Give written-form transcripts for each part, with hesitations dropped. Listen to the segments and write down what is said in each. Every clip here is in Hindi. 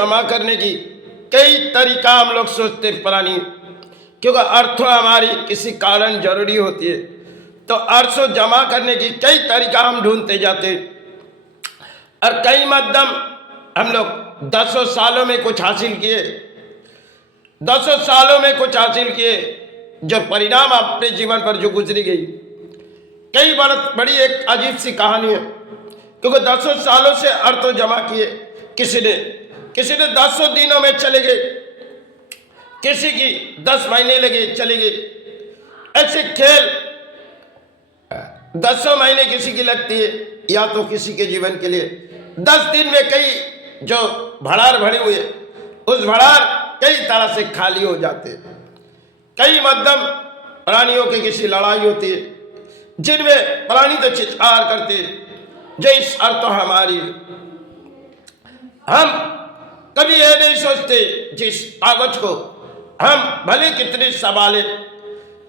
जमा करने की कई तरीका हम लोग सोचते पुरानी, क्योंकि अर्थ हमारी किसी कारण जरूरी होती है, तो अर्थ जमा करने की कई तरीका हम ढूंढते जाते। और कई मध्यम हम लोग 10 सालों में कुछ हासिल किए, 10 सालों में कुछ हासिल किए, जो परिणाम अपने जीवन पर जो गुजरी गई, कई बड़ी एक अजीब सी कहानी है। क्योंकि 10 सालों से अर्थ जमा किए, किसी ने 10 दिनों में चले गए, किसी की 10 महीने लगे चले गए। ऐसे खेल 10 महीने किसी की लगती है, या तो किसी के जीवन के लिए 10 दिन में कई जो भड़ार भरे हुए, उस भड़ार कई तरह से खाली हो जाते। कई मध्यम प्राणियों की किसी लड़ाई होती है, जिनमें प्राणी तो चित्कार करते, जो इस अर्थ हमारी, हम कभी यह नहीं सोचते जिस कागज को हम भले कितने संभाले,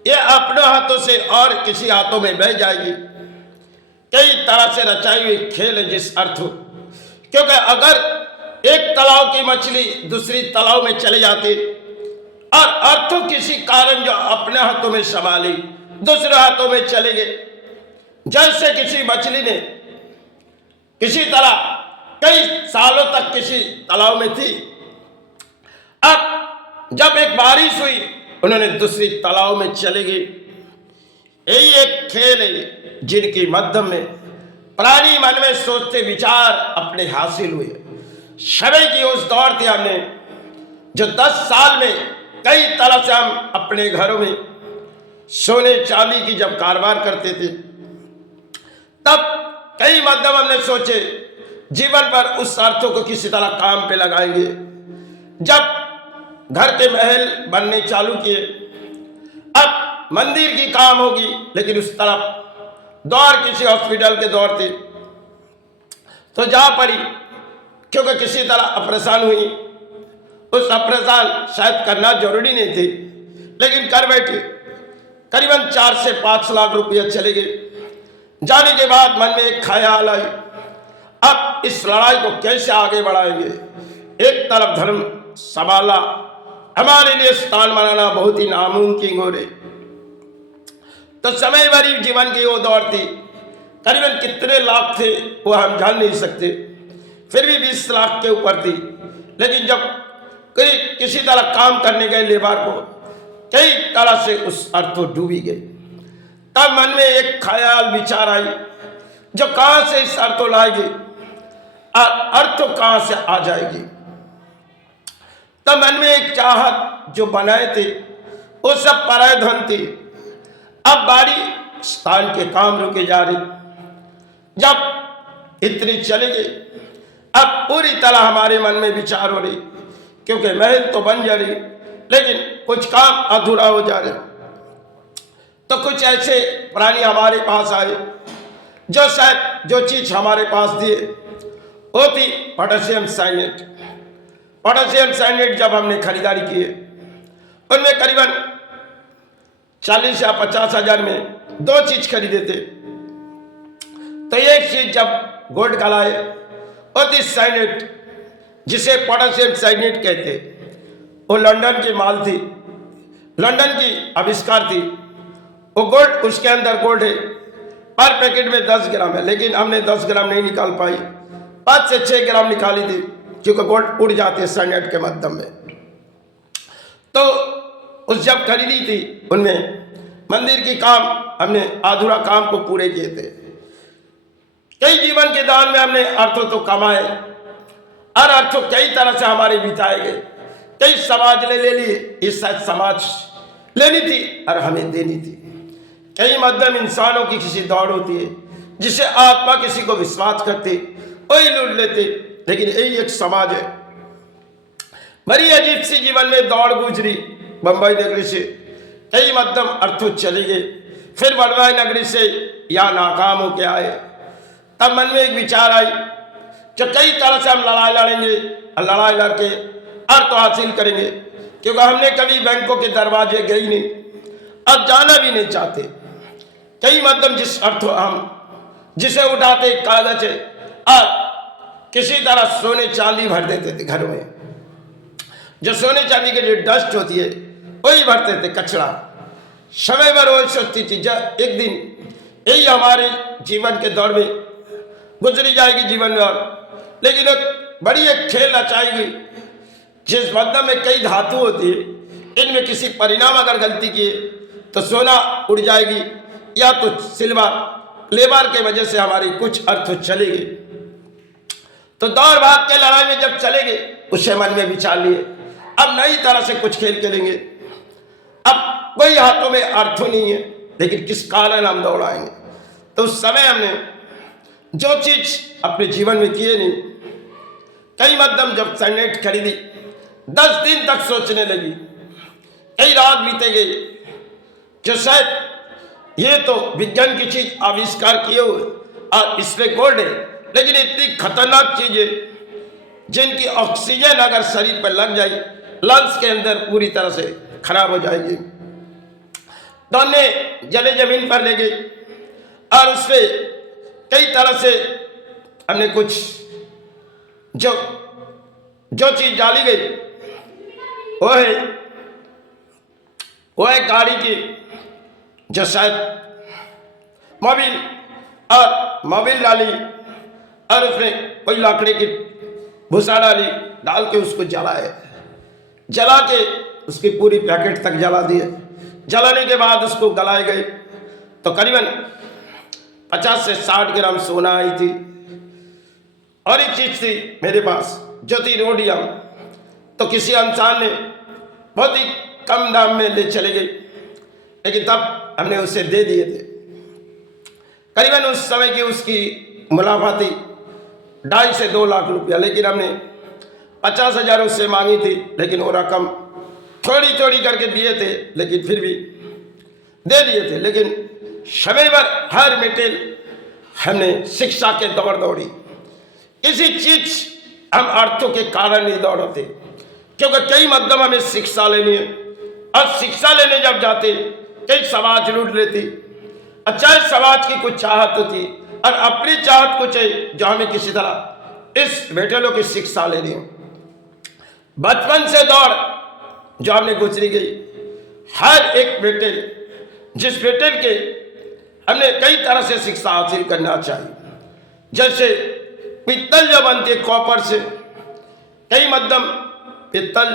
ये अपने हाथों से और किसी हाथों में बह जाएगी। कई तरह से रचाई हुई खेल है जिस अर्थ, क्योंकि अगर एक तालाब की मछली दूसरी तालाब में चले जाती और अर्थ किसी कारण जो अपने हाथों में संभाली दूसरे हाथों में चले गए, जैसे किसी मछली ने किसी तरह कई सालों तक किसी तालाब में थी, अब जब एक बारिश हुई उन्होंने दूसरी तालाब में चले गए। यही एक खेल है जिनकी माध्यम में प्राणी मन में सोचते विचार अपने हासिल हुए। समय की उस दौड़ थी हमने, जो 10 साल में कई तरह से हम अपने घरों में सोने चांदी की जब कारोबार करते थे, तब कई माध्यम हमने सोचे जीवन पर उस अर्थों को किसी तरह काम पे लगाएंगे। जब घर के महल बनने चालू किए, अब मंदिर की काम होगी, लेकिन उस तरफ दौड़ किसी हॉस्पिटल के दौड़ थी, तो जा पड़ी, क्योंकि किसी तरह ऑपरेशन हुई। उस ऑपरेशन शायद करना जरूरी नहीं थी, लेकिन कर बैठे। करीबन 4 से 5 लाख रुपये चले गए। जाने के बाद मन में एक ख्याल आई, अब इस लड़ाई को कैसे आगे बढ़ाएंगे। एक तरफ धर्म संभाला, हमारे लिए स्थान बनाना बहुत ही नामुमकिन हो रही। तो समय भरी जीवन की वो दौड़ थी, करीबन कितने लाख थे वो हम जान नहीं सकते, फिर भी 20 लाख के ऊपर थी। लेकिन जब किसी तरह काम करने गए लेबर को, कई तरह से उस अर्थ डूबी गई। तब मन में एक ख्याल विचार आई, जो कहां से इस अर्थ लाएगी और अर्थ कहां से आ जाएगी। तब मन में एक चाहत जो बनाए थे वो सब पराय धन थी। अब बारी स्थान के काम रुके जा रही, जब इतनी चली गई, अब पूरी तरह हमारे मन में विचार हो रही, क्योंकि महल तो बन जा रही, लेकिन कुछ काम अधूरा हो जा रहे। तो कुछ ऐसे प्राणी हमारे पास आए, जो शायद जो चीज हमारे पास दिए वो थी पोटेशियम साइनेट। पोटेशियम साइनेट जब हमने खरीदारी किए, उनमें करीबन 40 या 50 हजार में 2 चीज खरीदे थे। तो एक चीज जब गोल्ड का लाए, वो थी साइनेट, जिसे पोटेशियम साइनेट कहते। वो लंदन की माल थी, लंदन की आविष्कार थी। वो गोल्ड, उसके अंदर गोल्ड है, पर पैकेट में 10 ग्राम है, लेकिन हमने 10 ग्राम नहीं निकाल पाई, 5 से 6 ग्राम निकाली थी, क्योंकि गोल्ड उड़ जाते हैं साइनेट के माध्यम में। तो उस जब खरीदी थी, उनमें मंदिर की काम, हमने अधूरा काम को पूरे किए थे। कई जीवन के दान में हमने अर्थों तो कमाए, और अर्थों कई तरह से हमारे बिताए गए। कई समाज ने ले लिए, इस शायद समाज लेनी थी और हमें देनी थी। कई मध्यम इंसानों की किसी दौड़ होती है, जिसे आत्मा किसी को विश्वास करते वही लूट लेते, लेकिन यही एक समाज है। बड़ी अजीब सी जीवन में दौड़ गुजरी। बंबई नगरी से कई मध्यम अर्थों चले गए, फिर बंबई नगरी से या नाकाम होके आए। तब मन में एक विचार आई, जो कई तरह से हम लड़ाई लड़ेंगे और लड़ाई लड़के अर्थ हासिल करेंगे, क्योंकि हमने कभी बैंकों के दरवाजे गए नहीं और जाना भी नहीं चाहते। कई मध्यम जिस अर्थ हम जिसे उठाते कागज है और किसी तरह सोने चांदी भर देते थे घरों में। जो सोने चांदी की जो डस्ट होती है वही भरते थे, कचरा। समय भर वही सोचती थी एक दिन यही हमारे जीवन के दौर में गुजरी जाएगी जीवन में, और लेकिन एक बड़ी एक खेल रचाएगी जिस बंधन में कई धातु होती है, इनमें किसी परिणाम अगर गलती किए तो सोना उड़ जाएगी या तो सिल्वर लेबर के वजह से हमारी कुछ अर्थ चलेगी। तो दौड़ भाग के लड़ाई में जब चलेंगे उसे मन में विचार लिए अब नई तरह से कुछ खेल खेलेंगे। अब कोई हाथों में अर्थ नहीं है, लेकिन किस कारण हम दौड़ाएंगे। तो उस समय हमने जो चीज अपने जीवन में किए नहीं, कई मध्यम जब सैनेट खरीदी 10 दिन तक सोचने लगी, कई रात बीते गई जो शायद ये तो विज्ञान की चीज आविष्कार किए हुए और इस पे गोल्ड है, लेकिन इतनी खतरनाक चीज है जिनकी ऑक्सीजन अगर शरीर पर लग जाए लंग्स के अंदर पूरी तरह से खराब हो जाएगी। तो हमने जले जमीन पर ले गई और उससे कई तरह से हमने कुछ जो चीज डाली गई वो है गाड़ी की जो शायद मोबिल डाली और उसमें कोई लकड़ी की भूसा डाली, डाल के उसको जला के उसकी पूरी पैकेट तक जला दिए। जलाने के बाद उसको गलाए गए तो करीबन 50 से 60 ग्राम सोना आई थी। और एक चीज थी मेरे पास जो थी रोडियम, तो किसी इंसान ने बहुत ही कम दाम में ले चले गई, लेकिन तब हमने उसे दे दिए थे। करीबन उस समय की उसकी मुनाफा थी 2.5 से 2 लाख रुपया, लेकिन हमने 50,000 उससे मांगी थी, लेकिन वो रकम थोड़ी थोड़ी करके दिए थे, लेकिन फिर भी दे दिए थे। लेकिन समय भर हर मेटेल हमने शिक्षा के दौड़ी। किसी चीज हम अर्थों के कारण नहीं दौड़ते, क्योंकि कई मध्यम हमें शिक्षा लेनी है और शिक्षा लेने जब जाते कई समाज लूट लेती। अच्छा, समाज की कुछ चाहत होती और अपनी चाहत कुछ है जो हमें किसी तरह इस मेटेलों की शिक्षा लेनी है। बचपन से दौड़ जो हमने गुजरी गई, हर एक मेटेल जिस मेटेल के हमने कई तरह से शिक्षा हासिल करना चाहिए। जैसे पित्तल जो बनते कॉपर से, कई मध्यम पित्तल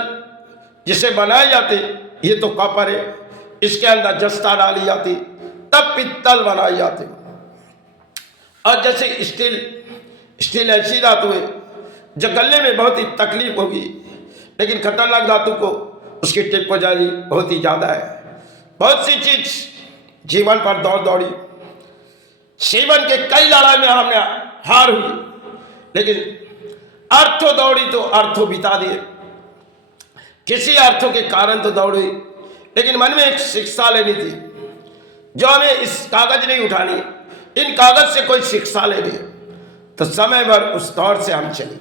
जिसे बनाए जाते ये तो कॉपर है, इसके अंदर जस्ता डाली जाती तब पित्तल बनाई जाती। और जैसे स्टील ऐसी धातु है जो गलने में बहुत ही तकलीफ होगी, लेकिन खतरनाक धातु को उसकी टिप्पणी बहुत ही ज्यादा है। बहुत सी चीज जीवन पर दौड़ी, जीवन के कई लड़ाई में हमने हार हुई, लेकिन अर्थों दौड़ी तो अर्थों बिता दिए। किसी अर्थों के कारण तो दौड़ी, लेकिन मन में एक शिक्षा लेनी थी जो हमें इस कागज नहीं उठानी, इन कागज से कोई शिक्षा लेनी है। तो समय भर उस दौर से हम चले।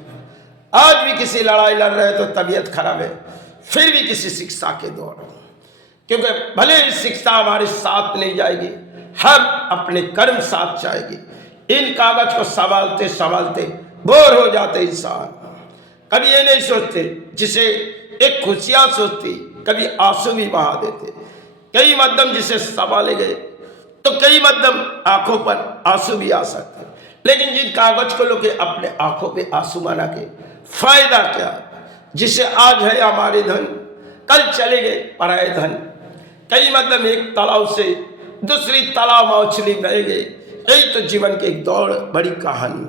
आज भी किसी लड़ाई लड़ रहे तो तबीयत खराब है, फिर भी किसी शिक्षा के दौर, क्योंकि भले ही शिक्षा हमारे साथ नहीं जाएगी, हम अपने कर्म साथ जाएगी। इन कागज को संभालते संभालते बोर हो जाते इंसान। कभी ये नहीं सोचते जिसे एक खुशियां सोचती, कभी आंसू भी बहा देते। कई मध्यम जिसे संभाले गए तो कई मध्यम आंखों पर आंसू भी आ सकते, लेकिन जिन कागज को लोग अपने आंखों पे आंसू बना के फायदा क्या। जिसे आज है हमारे धन, कल चले गए पराए धन। कई मतलब एक तालाब से दूसरी तालाब मछली बह गए। यही तो जीवन की एक दौड़ बड़ी कहानी।